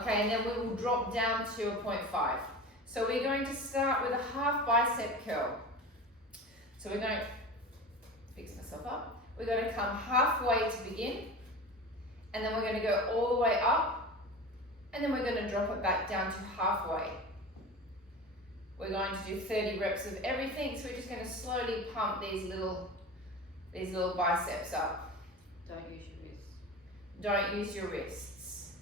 Okay, and then we will drop down to a 0.5. So we're going to start with a half bicep curl. So we're going to fix myself up. We're going to come halfway to begin, and then we're going to go all the way up, and then we're going to drop it back down to halfway. We're going to do 30 reps of everything, so we're just going to slowly pump these little biceps up. Don't use your wrists. Don't use your wrists.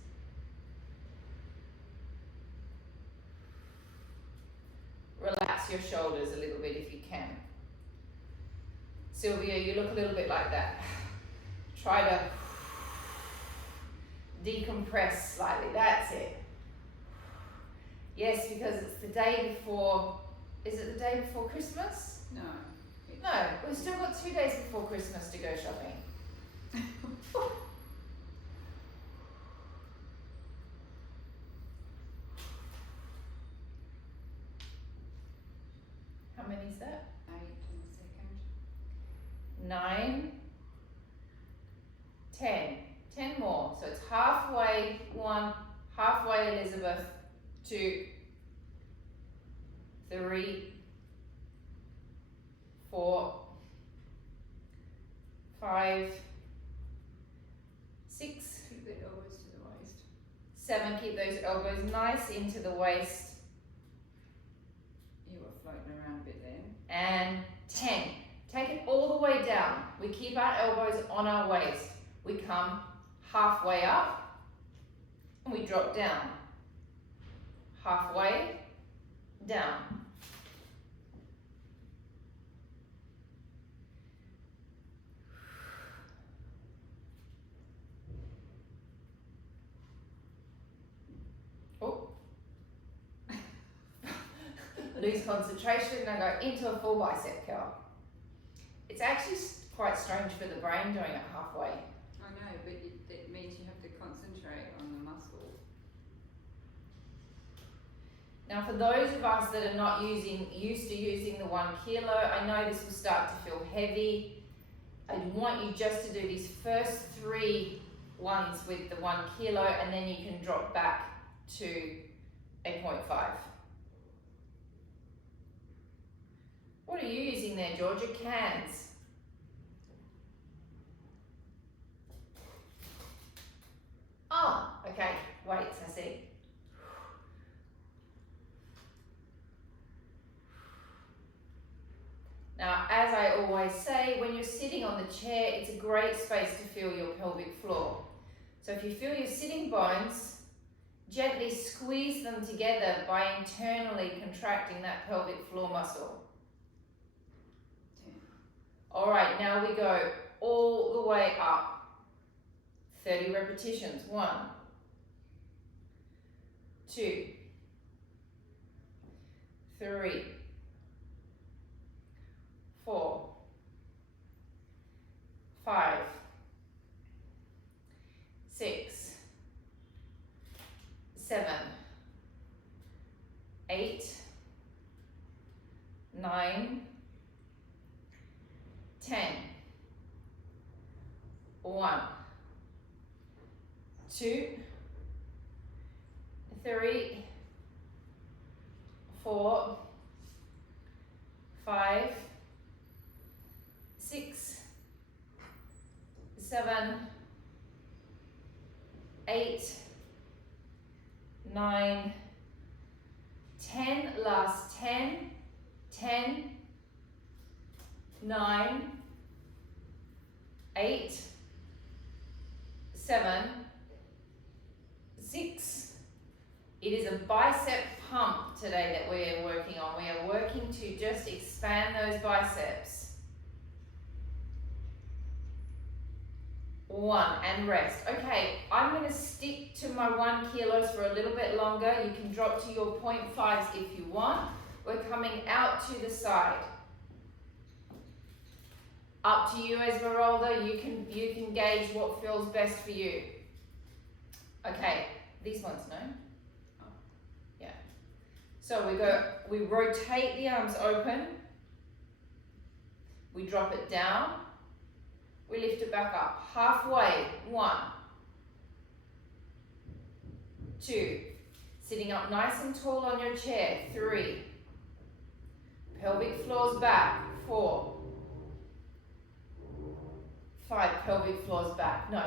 Relax your shoulders a little bit if you can. Sylvia, you look a little bit like that. Try to decompress slightly. That's it. Yes, because it's the day before. Is it the day before Christmas? No. No, we've still got 2 days before Christmas to go shopping. How many is that? 8 in a second. 9, 10. 10 more. So it's halfway, 1, halfway Elizabeth, 2, 3, 4, 5, 6, Keep the elbows to the waist. 7. Keep those elbows nice into the waist. You were floating around a bit then. And 10. Take it all the way down. We keep our elbows on our waist. We come halfway up and we drop down. Halfway down. Oh. Lose concentration and I go into a full bicep curl. It's actually quite strange for the brain doing it halfway. I know, but it means you have to concentrate on the muscle. Now for those of us that are not used to using the 1 kilo, I know this will start to feel heavy. I want you just to do these first 3 ones with the 1 kilo and then you can drop back to a 0.5. What are you using there, Georgia? Cans. Oh, okay, weights, I see. Now, as I always say, when you're sitting on the chair, it's a great space to feel your pelvic floor. So if you feel your sitting bones, gently squeeze them together by internally contracting that pelvic floor muscle. All right, now we go all the way up. 30 repetitions. 1, 2, 3, 4, 5, 6, 7, 8, 9, 10, 1, 2, 3, 4, 5, 6, 7, 8, 9, 10, last 10, 10, 9, 8, 7, 6. It is a bicep pump today that we are working on. We are working to just expand those biceps. 1 and rest. Okay, I'm going to stick to my 1 kilos for a little bit longer. You can drop to your 0.5s if you want. We're coming out to the side. Up to you, Esmeralda. You can gauge what feels best for you. Okay, these ones, no? Yeah. So we rotate the arms open. We drop it down. We lift it back up. Halfway. 1, 2. Sitting up nice and tall on your chair, 3. Pelvic floors back, 4. 5. Pelvic floors back. No,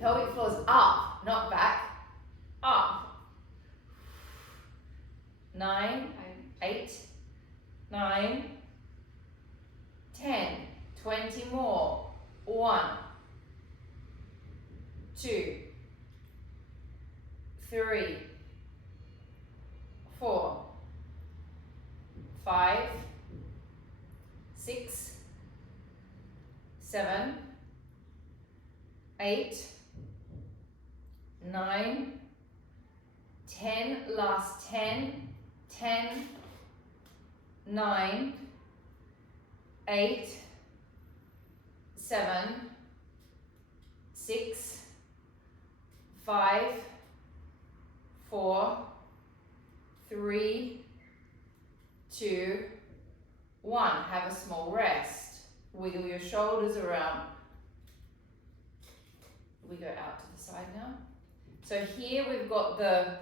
pelvic floors up, not back. Up. 9, 8, 9, 10. 20 more. 1, 2, 3, 4, 5, 6, 7, 8, 9, 10, last 10, 10, 9, 8, 7, 6, 5, 4, 3, 2, 1. Have a small rest. Wiggle your shoulders around. We go out to the side now. So here we've got the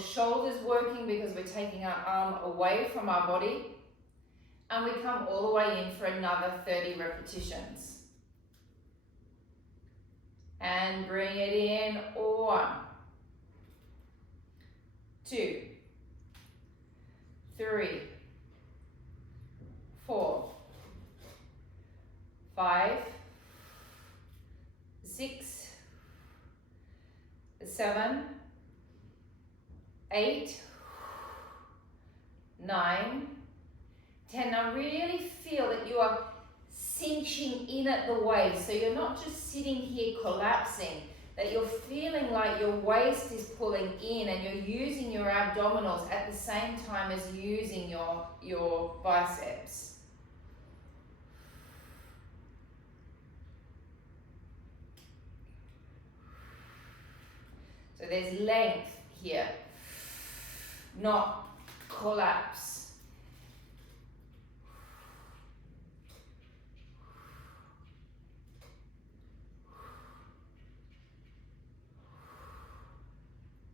shoulders working because we're taking our arm away from our body, and we come all the way in for another 30 repetitions. And bring it in. 1, 2, 3, 4, 5, 6, 7, 8, 9, 10. Now really feel that you are cinching in at the waist. So you're not just sitting here collapsing, that you're feeling like your waist is pulling in and you're using your abdominals at the same time as using your biceps. So there's length here, not collapse.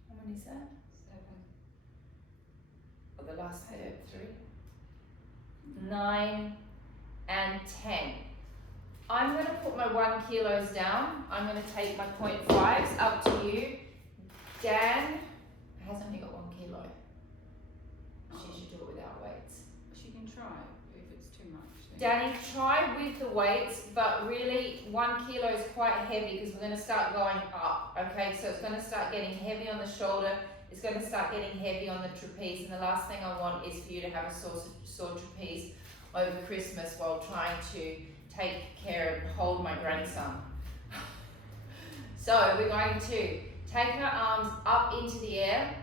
How many is that? 7. Or the last 3? 9 and 10. I'm going to put my 1 kilos down. I'm going to take my 0.5s, up to you. Dan has only got 1 kilo. She should do it without weights. She can try if it's too much. Danny, try with the weights, but really 1 kilo is quite heavy because we're going to start going up. Okay, so it's going to start getting heavy on the shoulder. It's going to start getting heavy on the trapeze, and the last thing I want is for you to have a sore trapeze over Christmas while trying to take care and hold my grandson. So we're going to take our arms up into the air.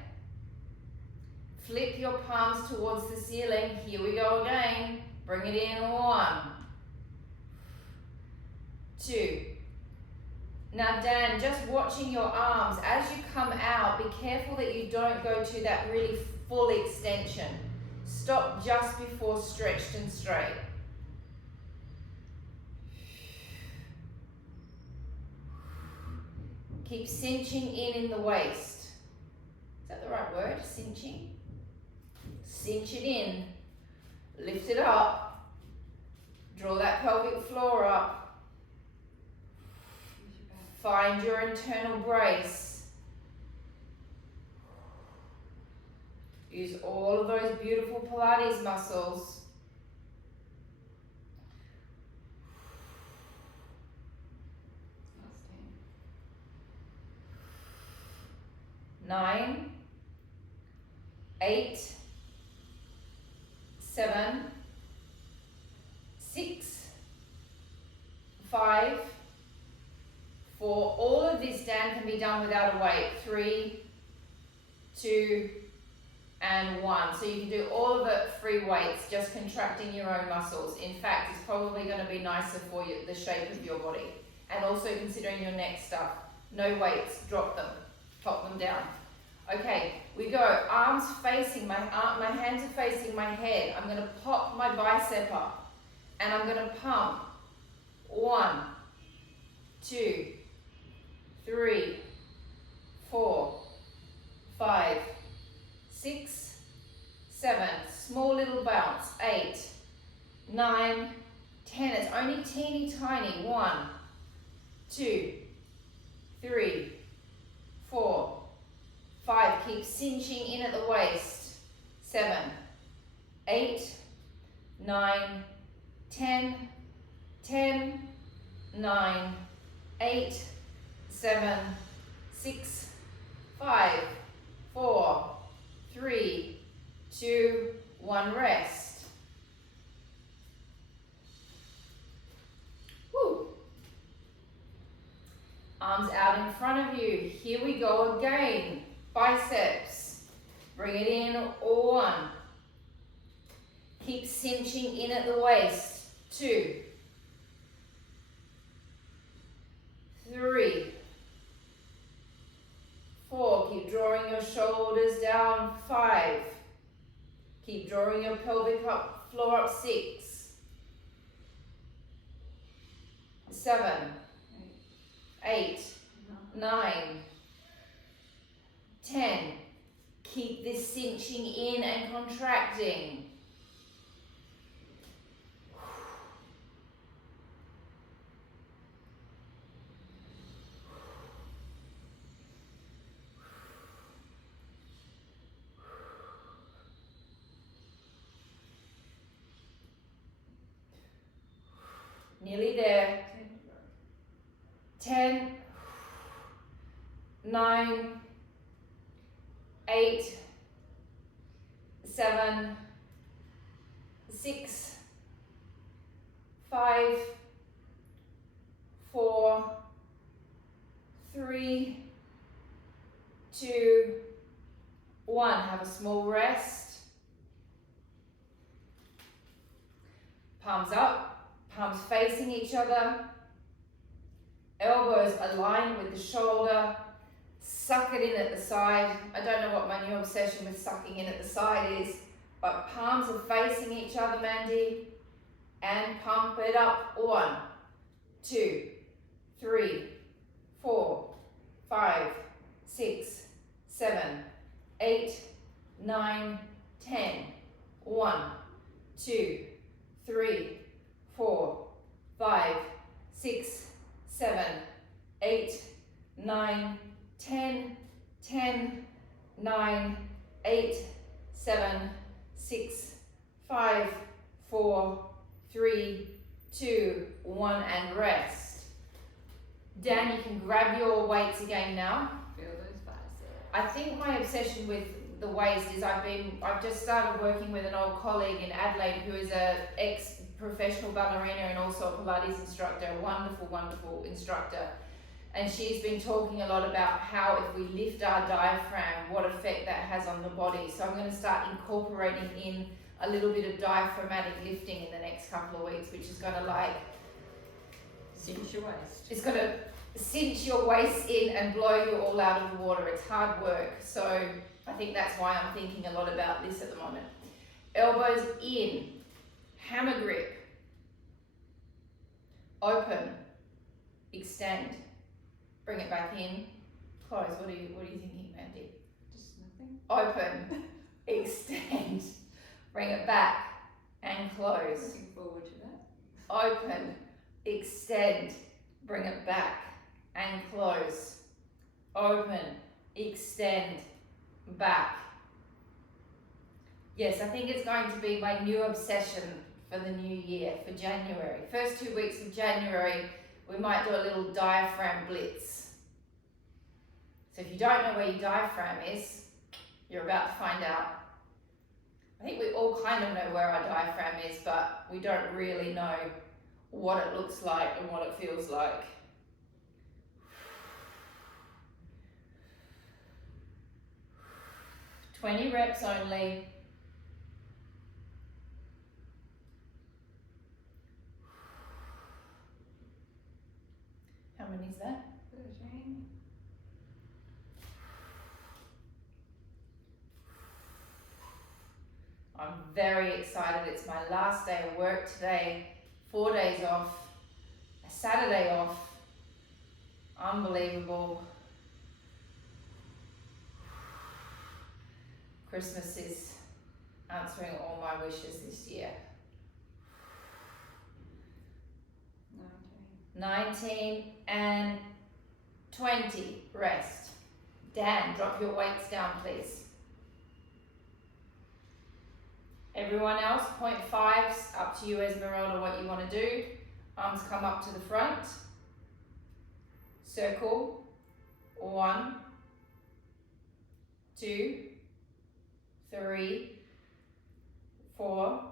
Flip your palms towards the ceiling. Here we go again. Bring it in. 1, 2. Now Dan, just watching your arms, as you come out, be careful that you don't go to that really full extension. Stop just before stretched and straight. Keep cinching in the waist. Is that the right word? Cinching? Cinch it in. Lift it up. Draw that pelvic floor up. Find your internal brace. Use all of those beautiful Pilates muscles. Last 10. 9, 8, 7, 6, 5, 4. All of this, Dan, can be done without a weight. 3, 2, and 1. So you can do all of it free weights, just contracting your own muscles. In fact, it's probably going to be nicer for you, the shape of your body. And also considering your neck stuff. No weights, drop them, pop them down. Okay, we go. Arms facing, my hands are facing my head. I'm going to pop my bicep up and I'm going to pump. 1, 2, 3, 4, 7, small little bounce, 8, 9, 10, it's only teeny tiny, 1, 2, 3, 4, 5, keep cinching in at the waist, 7, 8, 9, 10, 10, 9, 8, 7, 6, 5, 4, 3, 2, 1, rest. Woo. Arms out in front of you. Here we go again. Biceps. Bring it in, 1. Keep cinching in at the waist, 2, 3, 4, keep drawing your shoulders down, 5, keep drawing your pelvic floor up, 6, 7, 8, 9, 10, keep this cinching in and contracting. Nearly there. 10, 9, 8, 7, 6, 5, 4, 3, 2, 1. Have a small rest. Palms up, palms facing each other. Elbows align with the shoulder. Suck it in at the side. I don't know what my new obsession with sucking in at the side is, but palms are facing each other, Mandy. And pump it up. 1, 2, 3, 4, 5, 6, 7, 8, 9, 10. 1, 2, 3, 4, 5, 6, 7, 8, 9, 10, 10, 9, 8, 7, 6, 5, 4, 3, 2, 1, and rest. Dan, you can grab your weights again now. Feel those biceps. I think my obsession with the waist is I've just started working with an old colleague in Adelaide who is a ex-professional ballerina and also a Pilates instructor, a wonderful, wonderful instructor. And she's been talking a lot about how if we lift our diaphragm, what effect that has on the body. So I'm going to start incorporating in a little bit of diaphragmatic lifting in the next couple of weeks, which is going to like cinch your waist. It's going to cinch your waist in and blow you all out of the water. It's hard work. So I think that's why I'm thinking a lot about this at the moment. Elbows in, hammer grip, open, extend, bring it back in, close. What are you thinking, Mandy? Just nothing. Open, extend, bring it back and close. Looking forward to that. Open, extend, bring it back and close. Open, extend, back. Yes, I think it's going to be my new obsession for the new year, for January. First 2 weeks of January, we might do a little diaphragm blitz. So if you don't know where your diaphragm is, you're about to find out. I think we all kind of know where our diaphragm is, but we don't really know what it looks like and what it feels like. "20 reps only. How many is that? 13. I'm very excited. It's my last day of work today. 4 days off, a Saturday off. Unbelievable. Christmas is answering all my wishes this year. 19 and 20, rest. Dan, drop your weights down, please. Everyone else, 0.5s, up to you, Esmeralda, what you want to do. Arms come up to the front. Circle. 1, 2, 3, 4,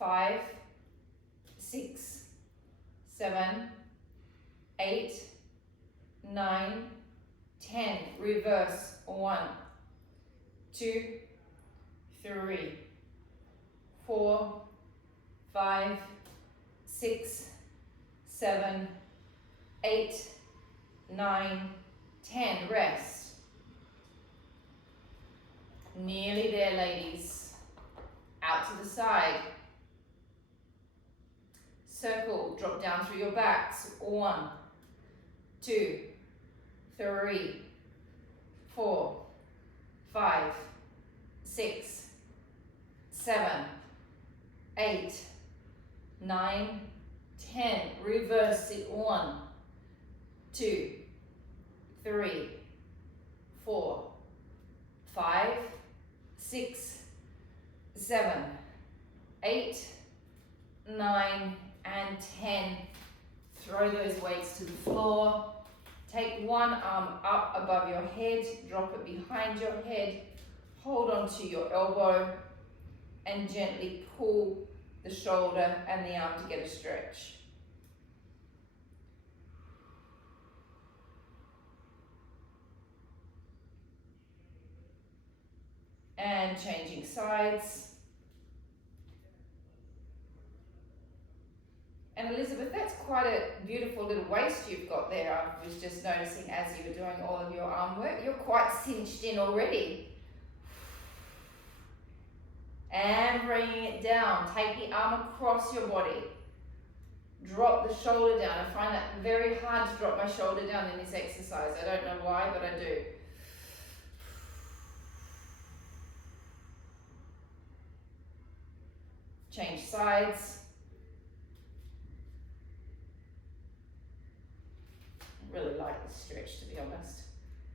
5, 6, 7, 8, 9, 10. Reverse. 1, 2, 3, 4, 5, 6, 7, 8, 9, 10. Rest. Nearly there, ladies. Out to the side. Circle, drop down through your backs. 1, 2, 3, 4, 5, 6, 7, 8, 9, 10. Reverse it. 1, 2, 3, 4, 5, 6, 7, 8, 9, and 10. Throw those weights to the floor. Take one arm up above your head, drop it behind your head, hold onto your elbow, and gently pull the shoulder and the arm to get a stretch. And changing sides. And Elizabeth, that's quite a beautiful little waist you've got there. I was just noticing as you were doing all of your arm work, you're quite cinched in already. And bringing it down, take the arm across your body. Drop the shoulder down. I find that very hard to drop my shoulder down in this exercise. I don't know why, but I do. Change sides. I really like this stretch, to be honest.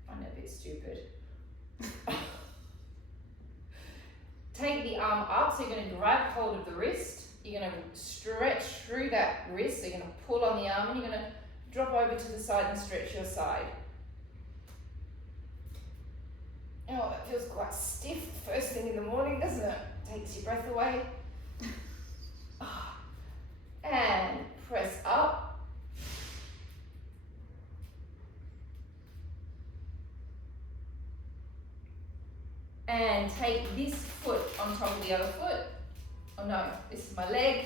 I find it a bit stupid. Take the arm up, so you're going to grab hold of the wrist. You're going to stretch through that wrist, so you're going to pull on the arm, and you're going to drop over to the side and stretch your side. Oh, that feels quite stiff first thing in the morning, doesn't it? Takes your breath away. And press up. And take this foot on top of the other foot. Oh no, this is my leg.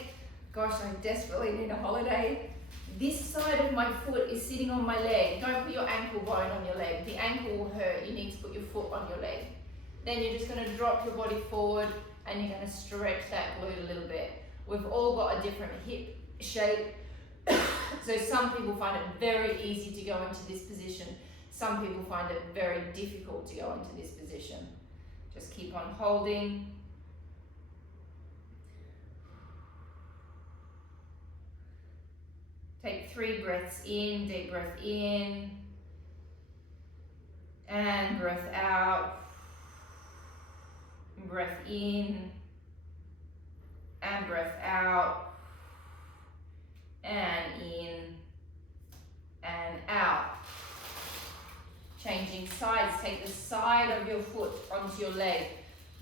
Gosh, I desperately need a holiday. This side of my foot is sitting on my leg. Don't put your ankle bone on your leg. The ankle will hurt. You need to put your foot on your leg. Then you're just going to drop your body forward and you're going to stretch that glute a little bit. We've all got a different hip shape. So some people find it very easy to go into this position. Some people find it very difficult to go into this position. Just keep on holding. Take 3 breaths in, deep breath in, and breath out. Breath in, and breath out, and in, and out. Changing sides, take the side of your foot onto your leg.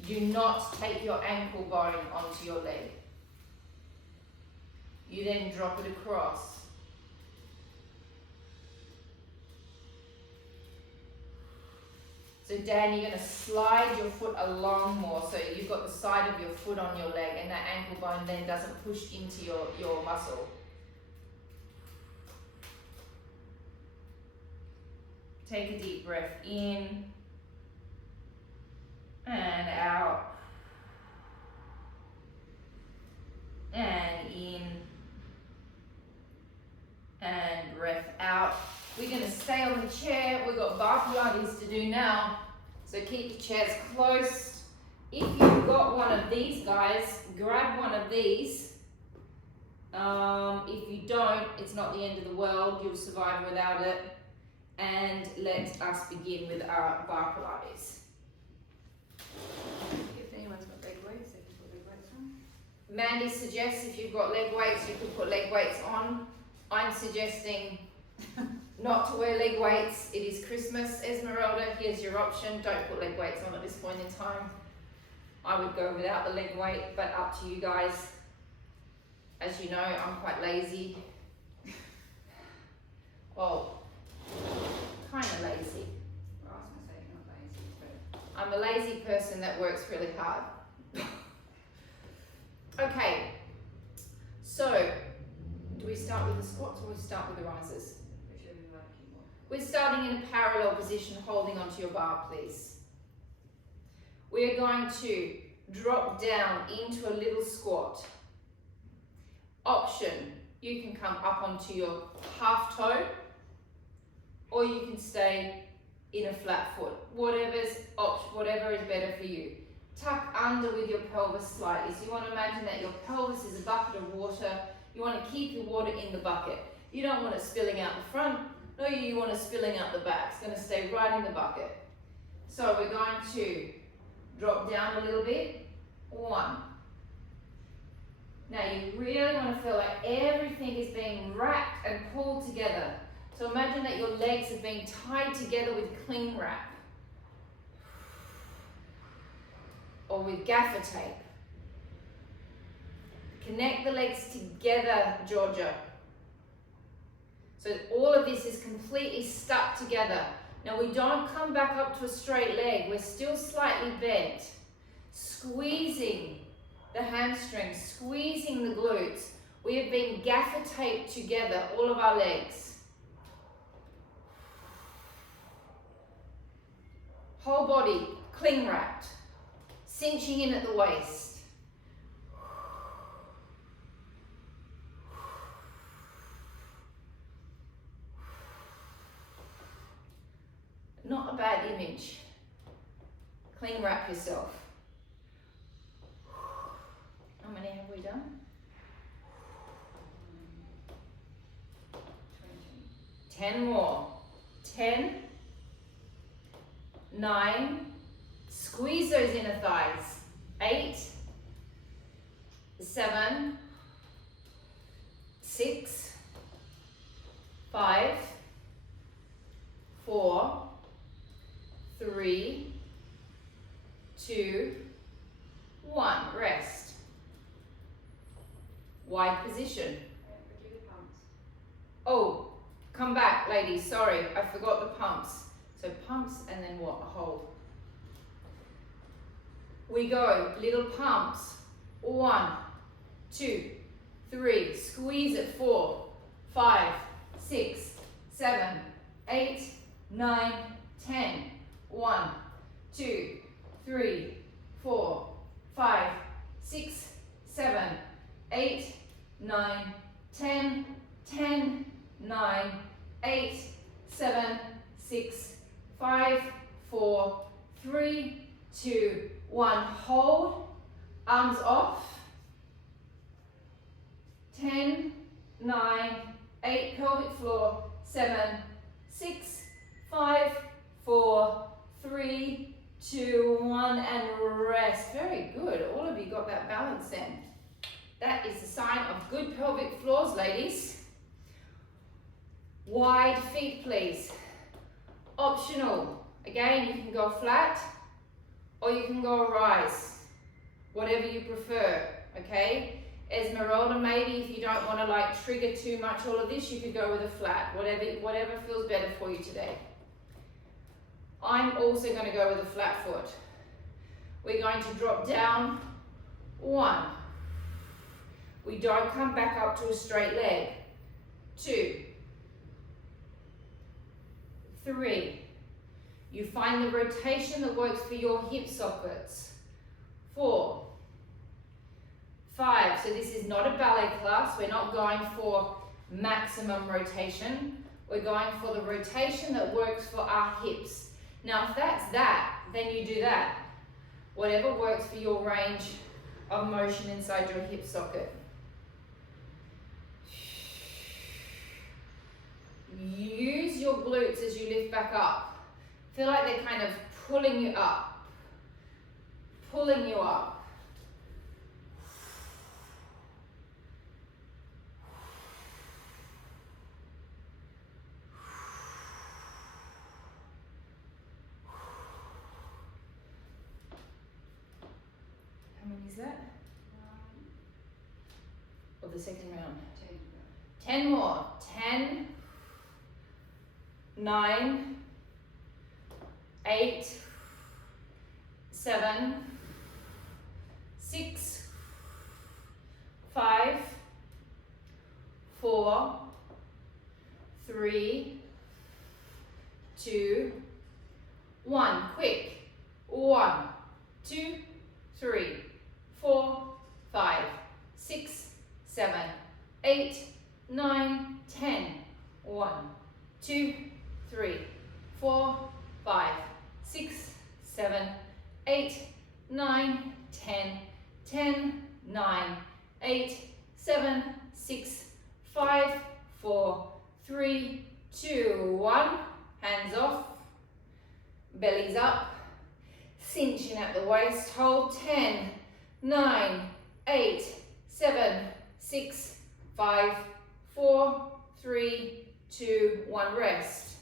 Do not take your ankle bone onto your leg. You then drop it across. So Dan, you're going to slide your foot along more, so you've got the side of your foot on your leg and that ankle bone then doesn't push into your muscle. Take a deep breath in and out and in and breath out. We're going to stay on the chair. We've got bar Pilates to do now, so keep the chairs close If you've got one of these guys, grab one of these. If you don't, it's not the end of the world, you'll survive without it. And let us begin with our bar Pilates. If anyone's got leg weights, they can put leg weights on. Mandy suggests if you've got leg weights, you could put leg weights on. I'm suggesting not to wear leg weights. It is Christmas. Esmeralda, here's your option. Don't put leg weights on at this point in time. I would go without the leg weight, but up to you guys. As you know, I'm quite lazy. Well, kind of lazy. Well, I was going to say you're not lazy, but... I'm a lazy person that works really hard. Okay, so do we start with the squats or we start with the risers? Whichever you like you want. We're starting in a parallel position, holding onto your bar, please. We are going to drop down into a little squat. Option, you can come up onto your half toe, or you can stay in a flat foot. Whatever is better for you. Tuck under with your pelvis slightly. So you want to imagine that your pelvis is a bucket of water. You want to keep your water in the bucket. You don't want it spilling out the front, nor you want it spilling out the back. It's going to stay right in the bucket. So we're going to drop down a little bit. 1. Now you really want to feel like everything is being wrapped and pulled together. So imagine that your legs are being tied together with cling wrap or with gaffer tape. Connect the legs together, Georgia. So all of this is completely stuck together. Now we don't come back up to a straight leg. We're still slightly bent. Squeezing the hamstrings, squeezing the glutes. We have been gaffer taped together, all of our legs. Whole body cling wrapped, cinching in at the waist. Not a bad image. Cling wrap yourself. How many have we done? 20. 10 more. 10, 9, squeeze those inner thighs. 8, 7, 6, 5, 4, 3, 2, 1. Rest. Wide position. Do the pumps. Oh, come back, ladies. Sorry, I forgot the pumps. So pumps and then what? A hold. We go little pumps. 1, 2, 3. Squeeze it. 4, 5, 6, 7, 8, 9, 10. 1, 2, 3, 4, 5, 6, 7, 8, 9, 10, 10, 9, 8, 7, 6, 5, 4, 3, 2, 1. Hold, arms off. 10, 9, 8, pelvic floor. 7, 6, 5, 4, 3, 2, 1, and rest. Very good. All of you got that balance in. That is a sign of good pelvic floors, ladies. Wide feet, please. Optional. Again, you can go flat or you can go rise. Whatever you prefer, okay? Esmeralda, maybe if you don't want to like trigger too much all of this, you could go with a flat. Whatever feels better for you today. I'm also going to go with a flat foot. We're going to drop down. 1. We don't come back up to a straight leg. 2, 3. You find the rotation that works for your hip sockets. 4, 5. So this is not a ballet class. We're not going for maximum rotation. We're going for the rotation that works for our hips. Now, if that's that, then you do that. Whatever works for your range of motion inside your hip socket. Use your glutes as you lift back up. Feel like they're kind of pulling you up. Pulling you up. How many is that? Of the second round? 10 more. 10, 9, 8, 7, 6, 5, 4, 3, 2, 1. Quick. 1, 2, 3, 4, 5, 6, 7, 8, 9, 10. 1, 2, 3, 4, 5, 6, 7, 8, 9, 10. 10, 9, 8, 7, 6, 5, 4, 3, 2, 1. Hands off. Belly's up. Cinching at the waist. Hold. 10, 9, 8, 7, 6, 5, 4, 3, 2, 1. Rest.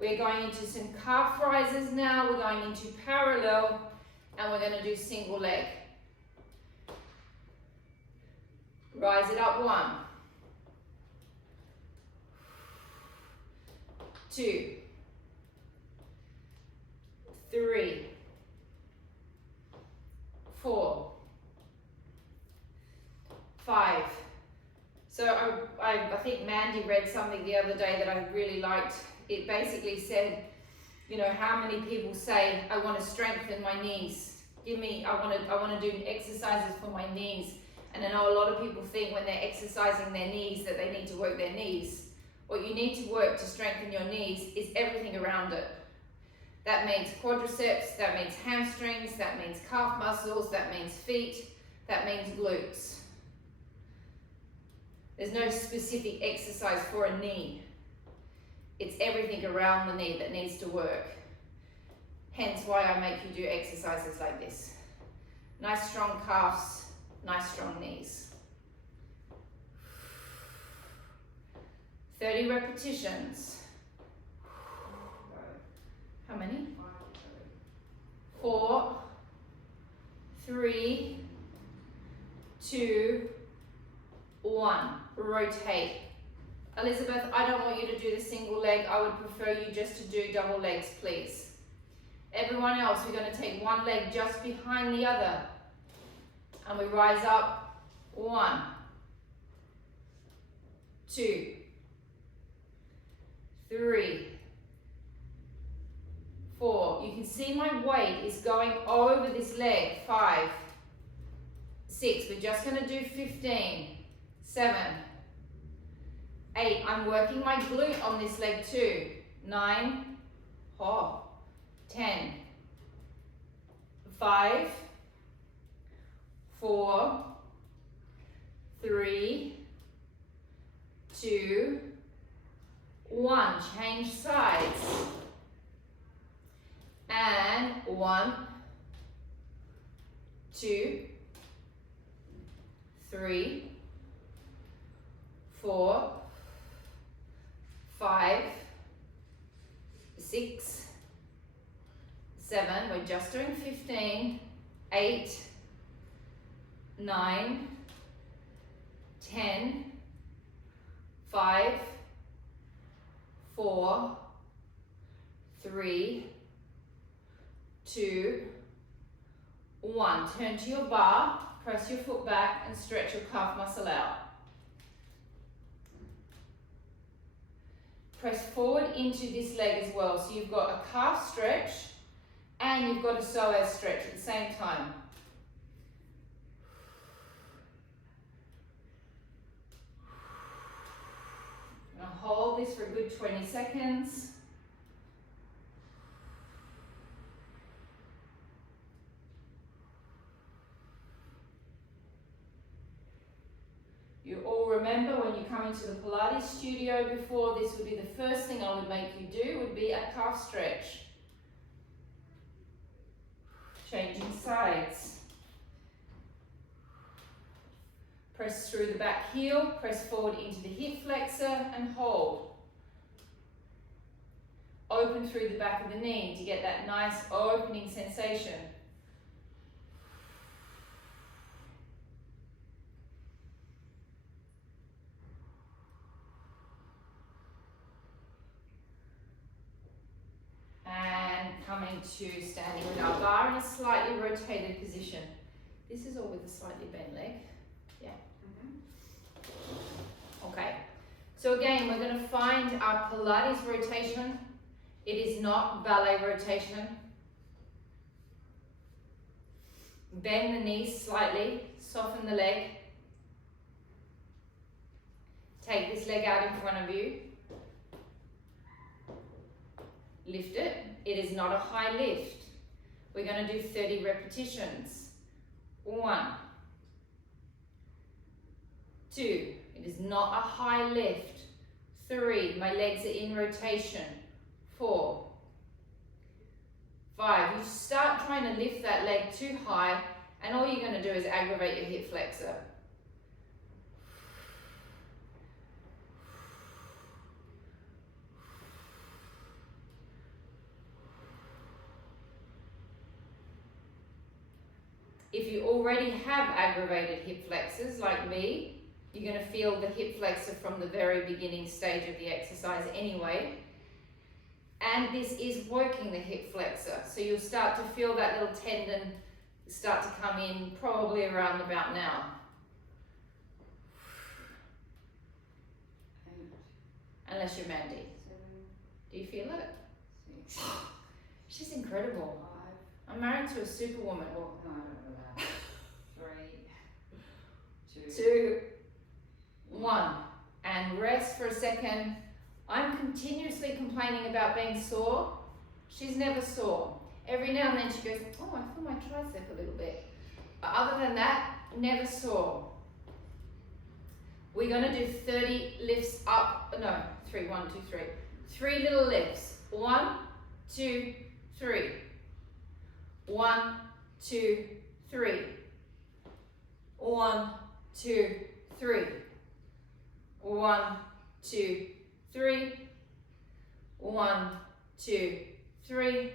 We're going into some calf rises now. We're going into parallel and we're going to do single leg. Rise it up. 1, 2, 3, 4, 5. So I think Mandy read something the other day that I really liked. It basically said, you know, how many people say, I want to strengthen my knees. I want to do exercises for my knees. And I know a lot of people think when they're exercising their knees that they need to work their knees. What you need to work to strengthen your knees is everything around it. That means quadriceps, that means hamstrings, that means calf muscles, that means feet, that means glutes. There's no specific exercise for a knee. It's everything around the knee that needs to work. Hence why I make you do exercises like this. Nice strong calves, nice strong knees. 30 repetitions. How many? 4, 3, 2, 1. Rotate. Elizabeth, I don't want you to do the single leg. I would prefer you just to do double legs, please. Everyone else, we're going to take one leg just behind the other. And we rise up. 1, 2, 3, 4. You can see my weight is going over this leg. 5, 6. We're just going to do 15, 7, 8. I'm working my glute on this leg too. 9, 10, 5, 4, 3, 2, 1. Change sides. And 1, 2, 3, 4, 5, 6, 7. We're just doing 15, 8, 9, 10, 5, 4, 3, 2, 1. Turn to your bar, press your foot back and stretch your calf muscle out. Press forward into this leg as well. So you've got a calf stretch and you've got a psoas stretch at the same time. Now hold this for a good 20 seconds. 1, remember when you come into the Pilates studio before, this would be the first thing I would make you do, would be a calf stretch. Changing sides. Press through the back heel, press forward into the hip flexor and hold. Open through the back of the knee to get that nice opening sensation. And coming to standing with our bar in a slightly rotated position. This is all with a slightly bent leg. Yeah. Okay. So again, we're going to find our Pilates rotation. It is not ballet rotation. Bend the knees slightly, soften the leg. Take this leg out in front of you. Lift it. It is not a high lift. We're going to do 30 repetitions. 1, 2. It is not a high lift. 3. My legs are in rotation. 4, 5. You start trying to lift that leg too high, and all you're going to do is aggravate your hip flexor. If you already have aggravated hip flexors like me, you're going to feel the hip flexor from the very beginning stage of the exercise anyway. And this is working the hip flexor. So you'll start to feel that little tendon start to come in probably around about now. Unless you're Mandy. 7. Do you feel it? 6. She's incredible. 5. I'm married to a superwoman. Oh, no, I don't know that. 3. 2. 2, 1. And rest for a second. I'm continuously complaining about being sore. She's never sore. Every now and then she goes, oh, I feel my tricep a little bit. But other than that, never sore. We're going to do 30 lifts up. No, 3, 1, 2, 3. 3 little lifts. 1, 2, 3. 1, 2, 3. 1, 2, 3. 1, 2, 3. 1, 2, 3.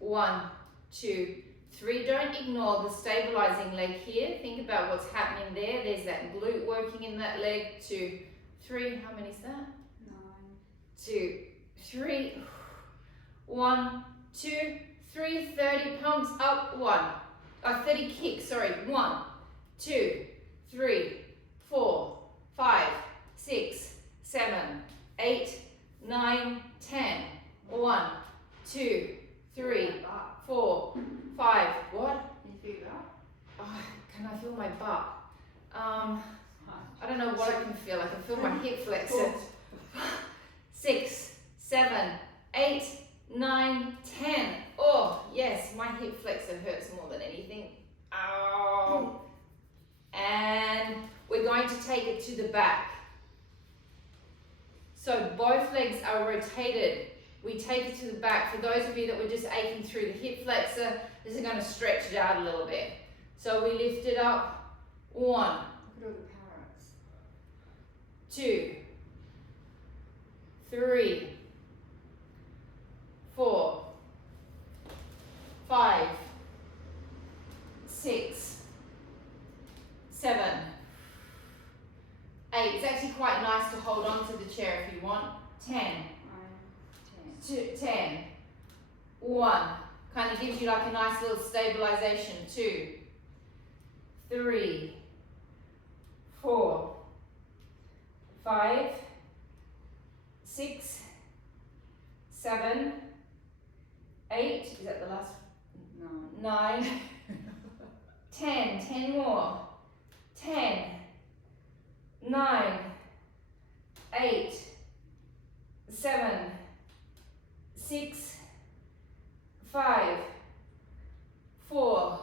1, 2, 3. Don't ignore the stabilizing leg here. Think about what's happening there. There's that glute working in that leg. 2, 3. How many is that? 9. 2, 3. 1, 2, 3. 30 pumps up. 30 kicks. Sorry. 1, 2, 3, 4, 5, 6, 7, 8, 9, 10. 1, 2, 3, 4, 5. What? Can you feel that? Oh, can I feel my butt? I don't know what I can feel. I can feel my hip flexor. 6, 7, 8, 9, 10. Oh, yes, my hip flexor hurts more than anything. Ow. And we're going to take it to the back. So both legs are rotated. We take it to the back. For those of you that were just aching through the hip flexor, this is going to stretch it out a little bit. So we lift it up. 1, Look at all the parrots. 2, 3, 4, 5, 6, 7, 8. It's actually quite nice to hold on to the chair if you want. 10. 10. 1. Kind of gives you like a nice little stabilization. 2, 3, 4, 5, 6, 7, 8. Is that the last? 9. 10. 10 more. 10, 9, 8, 7, 6, 5, 4,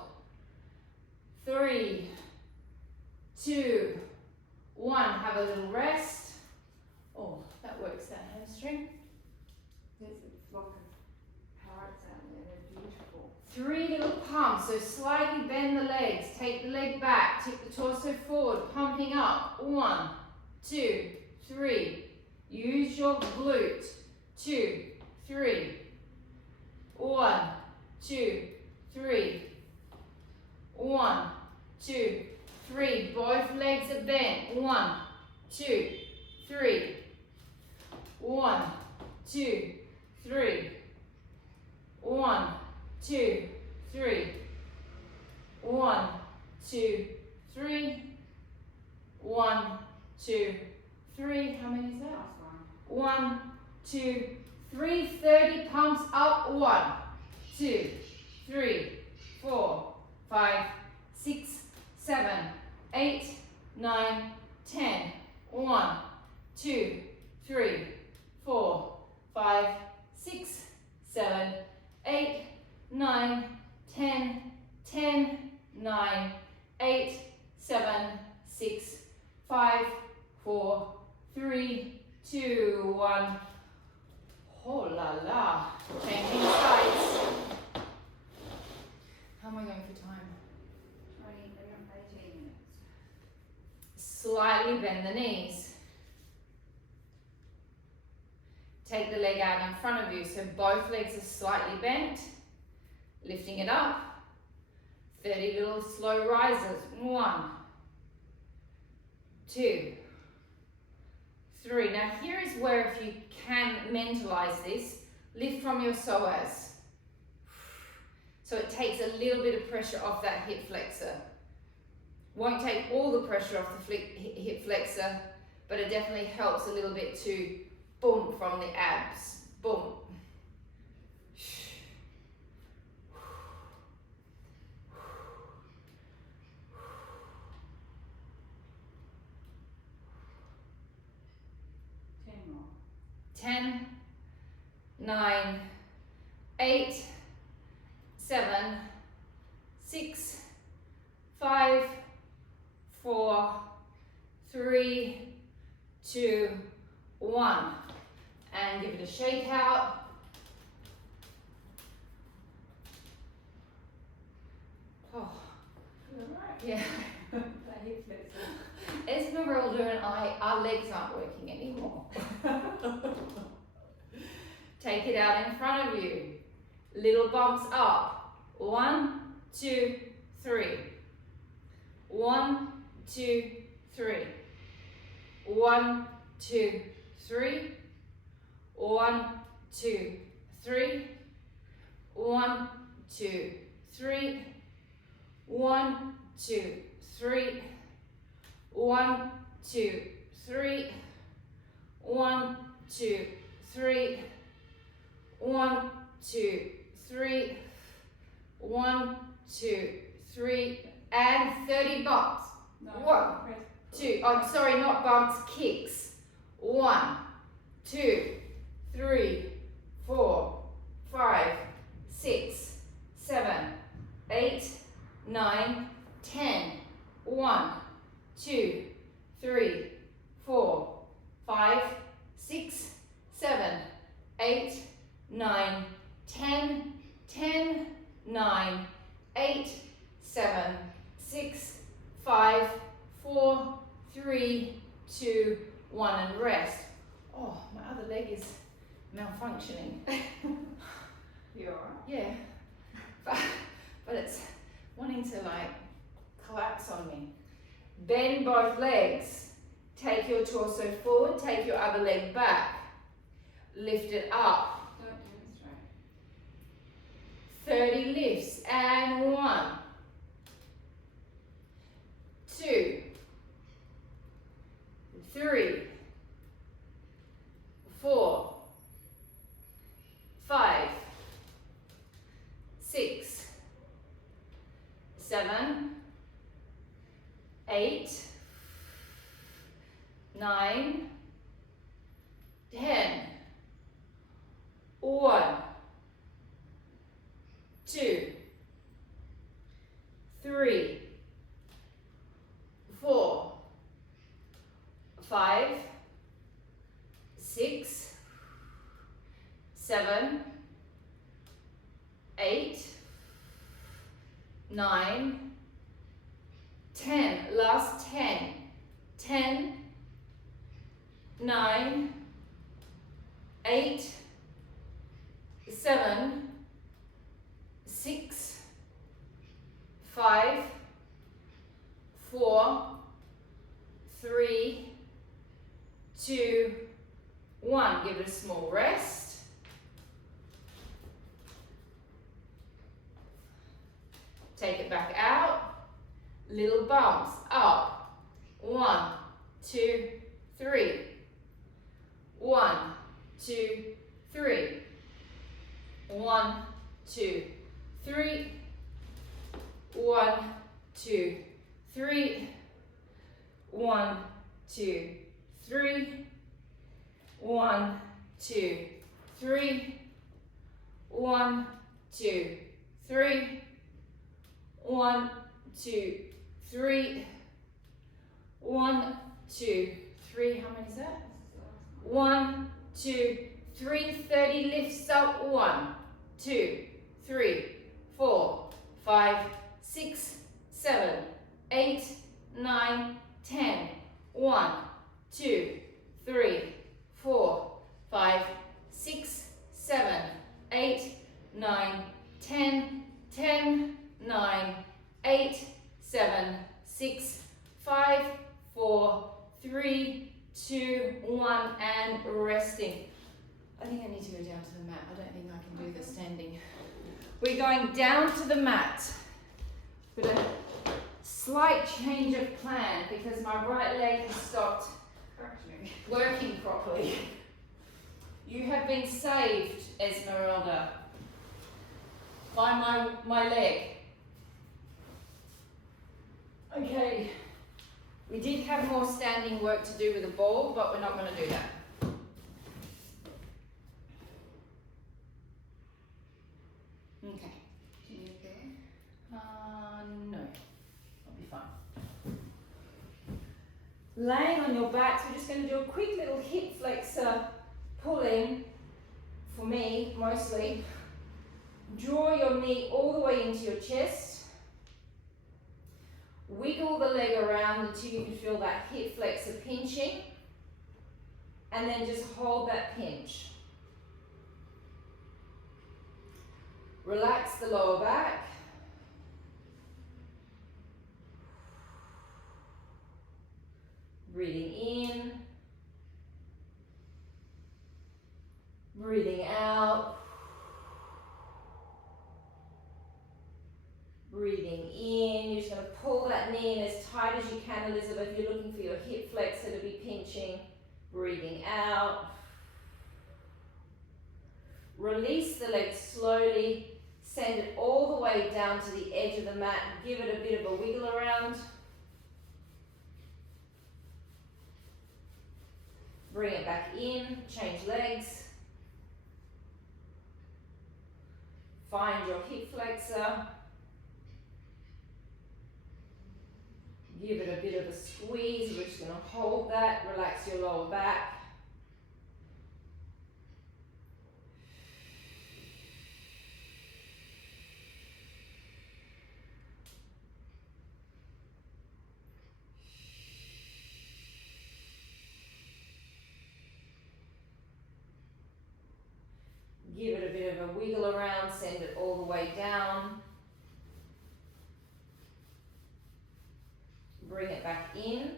3, 2, 1, have a little rest. Oh, that works that hamstring. There's a flock of parrots out there, they're beautiful. 3 little pumps, so slightly bend the legs, take the leg back, tip the torso forward, pumping up. 1, 2, 3. Use your glute. 2, 3. 1, 2, 3. 1, 2, 3. Both legs are bent. 1, 2, 3. 1, 2, 3. 1, 2, 3. 1, 2, 3. 1, 2, 3. How many is that? Last one. 1, 2, 3. 30 pumps up. 1, 2, 3, 4, 5, 6, 7, 8, 9, 10. 1, 2, 3, 4, 5, 6, 7, 8, 9, 10, 10, 9, 8, 7, 6, 5, 4, 3, 2, 1. Oh la la. Changing sides. How am I going for time? 18 minutes. Slightly bend the knees. Take the leg out in front of you, so both legs are slightly bent. Lifting it up. 30 little slow rises. 1, 2, 3. Now here is where, if you can mentalize this, lift from your psoas. So it takes a little bit of pressure off that hip flexor. Won't take all the pressure off the hip flexor, but it definitely helps a little bit to boom from the abs. Boom. More. 10, 9, 8, 7, 6, 5, 4, 3, 2, 1. And give it a shake out. Oh, yeah. That hip flexor. Esmeralda and I, our legs aren't working anymore. Take it out in front of you. Little bumps up. 1, 2, 3. 1, 2, 3. 1, 2, 3. 1, 2, 3. 1, 2, 3. 1, 2, 3. 1, 2, 3. 1, 2, 3. 1, 2, 3. 1, 2, 3. And 30 bumps. No, 1, 2. I'm sorry, not bumps, kicks. 1, 2, 3, 4, 5, 6, 7, 8, 9, 10. 1, 2, 3, 4, 5, 6, 7, 8, 9, 10, 10, 9, 8, 7, 6, 5, 4, 3, 2, 1, and rest. Oh, my other leg is malfunctioning. You alright? Yeah, but it's wanting to like collapse on me. Bend both legs. Take your torso forward, take your other leg back. Lift it up. Don't demonstrate. 30 lifts, and 1, 2, 3, 4, 5, 6, 7, 8, 9, 10. 1, 2, 3, 4, 8, 9, 10. Last 10. 10, 9, 8, 7, 6, 5, 4, 3, 2, 1. Give it a small rest. Take it back out. Little bumps. Up. 1, 2, 3. 1, 2, 3. 1, 2, 3. 1, 2, 3. 1, 2, 3. 1, 2, 3. 1, 2, 3. 1, 2, 3. 1, 2, 3. How many is that? 1, 2, 3. 30 lifts up. 1, 2, 3, 4, 5, 6, 7, 8, 9, 10. 1, 2, 3, 4, 5, 6, 7, 8, 9, 10. 10, 9, 8, 7, 6, 5, 4, 3, 2, 1, and resting. I think I need to go down to the mat. I don't think I can do this standing. We're going down to the mat. But a slight change of plan because my right leg has stopped working properly. You have been saved, Esmeralda, by my leg. Okay, we did have more standing work to do with the ball, but we're not going to do that. Okay. No, I'll be fine. Laying on your backs, we're just going to do a quick little hip flexor pulling, for me mostly. Draw your knee all the way into your chest. Wiggle the leg around until you can feel that hip flexor pinching. And then just hold that pinch. Relax the lower back. Breathing in. Breathing out. Breathing in, you're just going to pull that knee in as tight as you can, Elizabeth. You're looking for your hip flexor to be pinching. Breathing out. Release the leg slowly. Send it all the way down to the edge of the mat and give it a bit of a wiggle around. Bring it back in, change legs. Find your hip flexor. Give it a bit of a squeeze. We're just going to hold that. Relax your lower back. Give it a bit of a wiggle around. Send it all the way down. Bring it back in.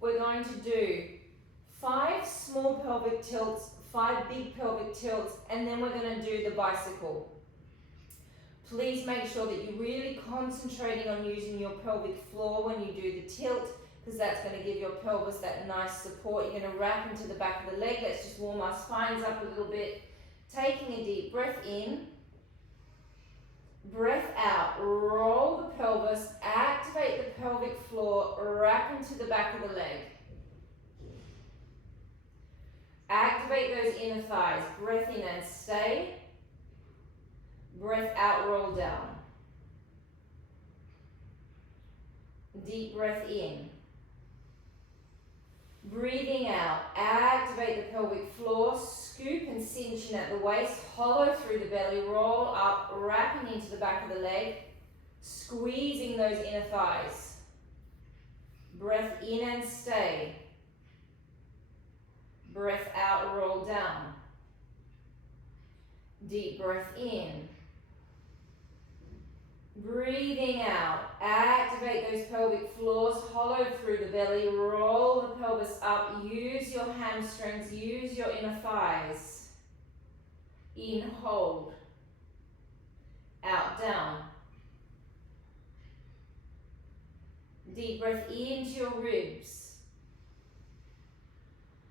We're going to do 5 small pelvic tilts, 5 big pelvic tilts, and then we're going to do the bicycle. Please make sure that you're really concentrating on using your pelvic floor when you do the tilt, because that's going to give your pelvis that nice support. You're going to wrap into the back of the leg. Let's just warm our spines up a little bit. Taking a deep breath in. Breath out, roll the pelvis, activate the pelvic floor, wrap into the back of the leg. Activate those inner thighs. Breath in and stay. Breath out, roll down. Deep breath in. Breathing out, activate the pelvic floor, scoop and cinch in at the waist, hollow through the belly, roll up, wrapping into the back of the leg, squeezing those inner thighs. Breath in and stay. Breath out, roll down. Deep breath in. Breathing out, activate those pelvic floors, hollow through the belly, roll the pelvis up, use your hamstrings, use your inner thighs. In, hold. Out, down. Deep breath into your ribs.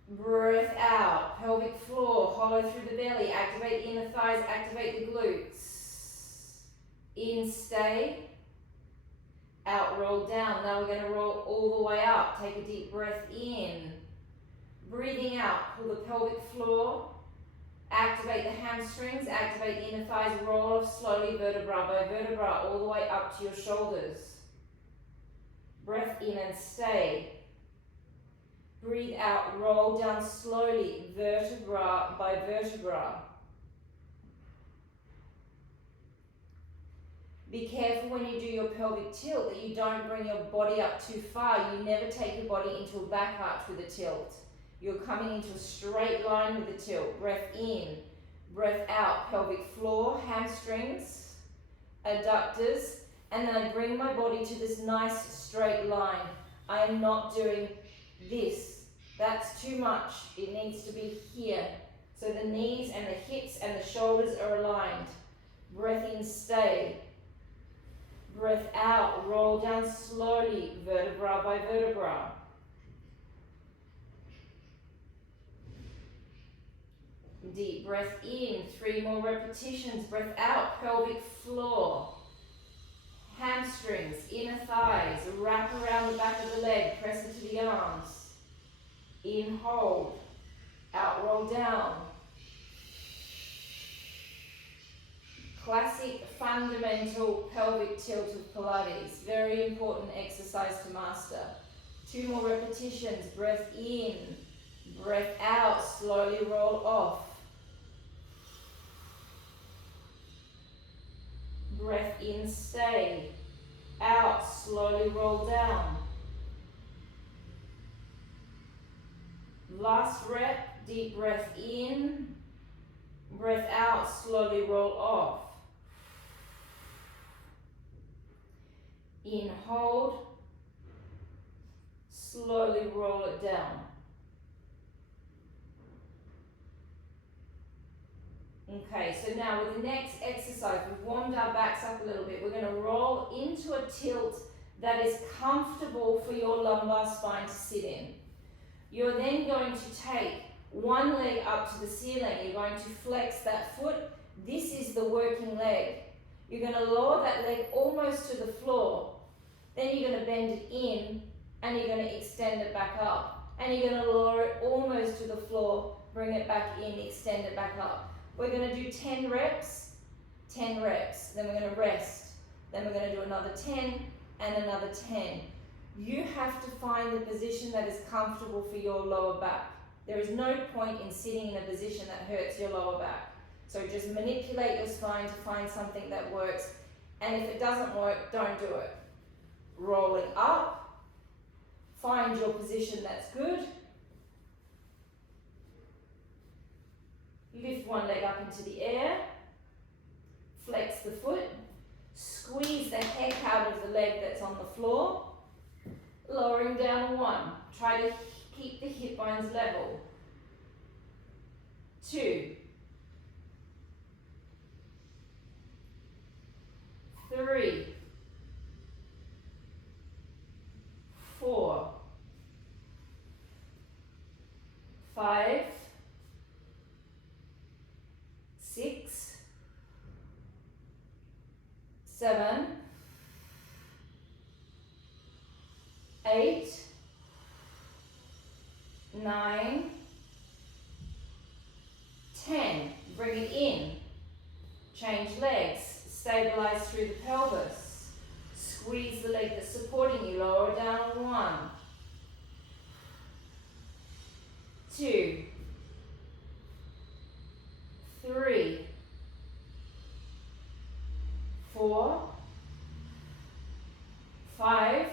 Breath out, pelvic floor, hollow through the belly, activate the inner thighs, activate the glutes. In, stay. Out, roll down. Now we're going to roll all the way up. Take a deep breath in. Breathing out, pull the pelvic floor. Activate the hamstrings, activate the inner thighs, roll off slowly, vertebra by vertebra, all the way up to your shoulders. Breath in and stay. Breathe out, roll down slowly, vertebra by vertebra. Be careful when you do your pelvic tilt that you don't bring your body up too far. You never take your body into a back arch with a tilt. You're coming into a straight line with a tilt. Breath in, breath out, pelvic floor, hamstrings, adductors, and then I bring my body to this nice straight line. I am not doing this. That's too much. It needs to be here. So the knees and the hips and the shoulders are aligned. Breath in, stay. Breath out, roll down slowly, vertebra by vertebra. Deep breath in, 3 more repetitions. Breath out, pelvic floor, hamstrings, inner thighs, wrap around the back of the leg, press into the arms. In, hold, out, roll down. Classic fundamental pelvic tilt of Pilates. Very important exercise to master. 2 more repetitions. Breath in, breath out, slowly roll off. Breath in, stay. Out, slowly roll down. Last rep, deep breath in, breath out, slowly roll off. In, hold, slowly roll it down. Okay, so now with the next exercise, we've warmed our backs up a little bit. We're going to roll into a tilt that is comfortable for your lumbar spine to sit in. You're then going to take one leg up to the ceiling. You're going to flex that foot. This is the working leg. You're going to lower that leg almost to the floor. Then you're going to bend it in and you're going to extend it back up. And you're going to lower it almost to the floor, bring it back in, extend it back up. We're going to do 10 reps, 10 reps. Then we're going to rest. Then we're going to do another 10 and another 10. You have to find the position that is comfortable for your lower back. There is no point in sitting in a position that hurts your lower back. So just manipulate your spine to find something that works. And if it doesn't work, don't do it. Rolling up, find your position that's good. Lift one leg up into the air, flex the foot, squeeze the heck out of the leg that's on the floor, lowering down 1. Try to keep the hip bones level. 2, 3, 4, 5, 6, 7, 8, 9, 10. Bring it in. Change legs. Stabilize through the pelvis. Squeeze the leg that's supporting you. Lower it down. 1, 2, 3, 4, 5,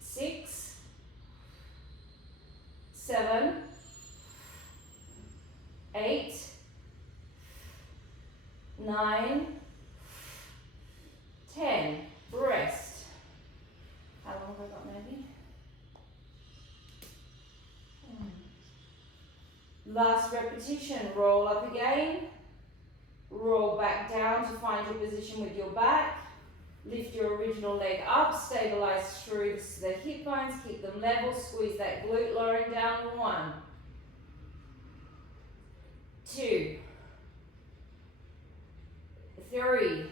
6, 7, 8, 9, 10. Rest. How long have I got, maybe? Last repetition. Roll up again. Roll back down to find your position with your back. Lift your original leg up. Stabilize through the hip bones. Keep them level. Squeeze that glute. Lowering down. 1, 2, 3,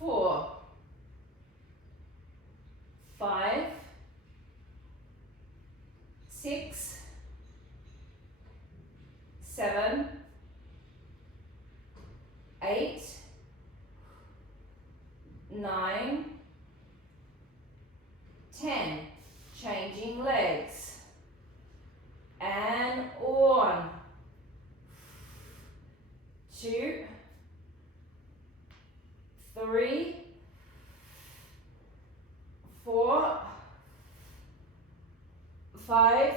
4, 5, 6, 7, 8, 9, 10. Changing legs. And 1, 2, 3, 4, 5,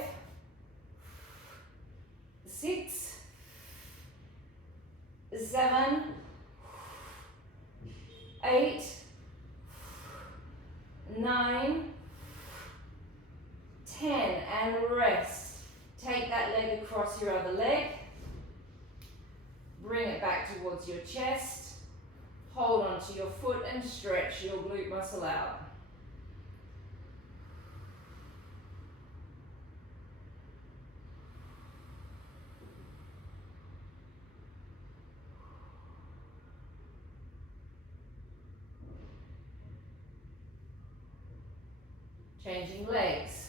6, 7, 8, 9, 10, and rest. Take that leg across your other leg. Bring it back towards your chest. Hold onto your foot and stretch your glute muscle out. Changing legs.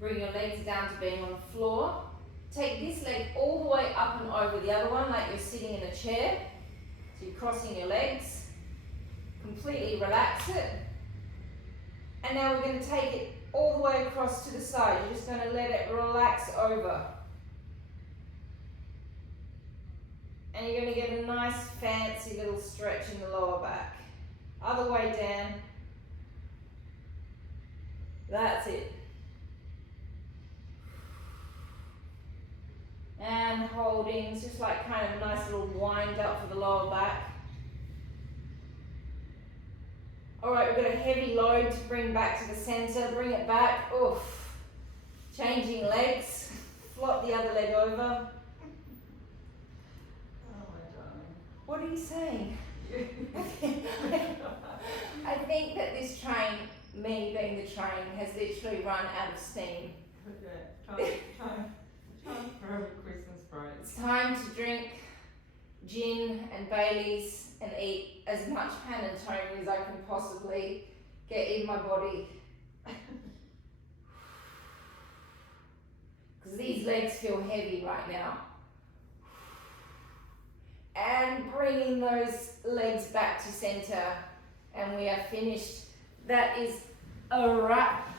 Bring your legs down to being on the floor. Take this leg all the way up and over the other one like you're sitting in a chair. So you're crossing your legs. Completely relax it. And now we're going to take it all the way across to the side. You're just going to let it relax over. And you're going to get a nice fancy little stretch in the lower back. Other way down. That's it. And holding, it's just like kind of a nice little wind up for the lower back. Alright, we've got a heavy load to bring back to the center. Bring it back. Oof. Changing legs. Flop the other leg over. Oh my darling. What are you saying? I think that this train, me being the train, has literally run out of steam. Okay, time for a Christmas break. It's time to drink gin and Baileys and eat as much panettone as I can possibly get in my body. Because these legs feel heavy right now. And bringing those legs back to center, and we are finished. That is a wrap.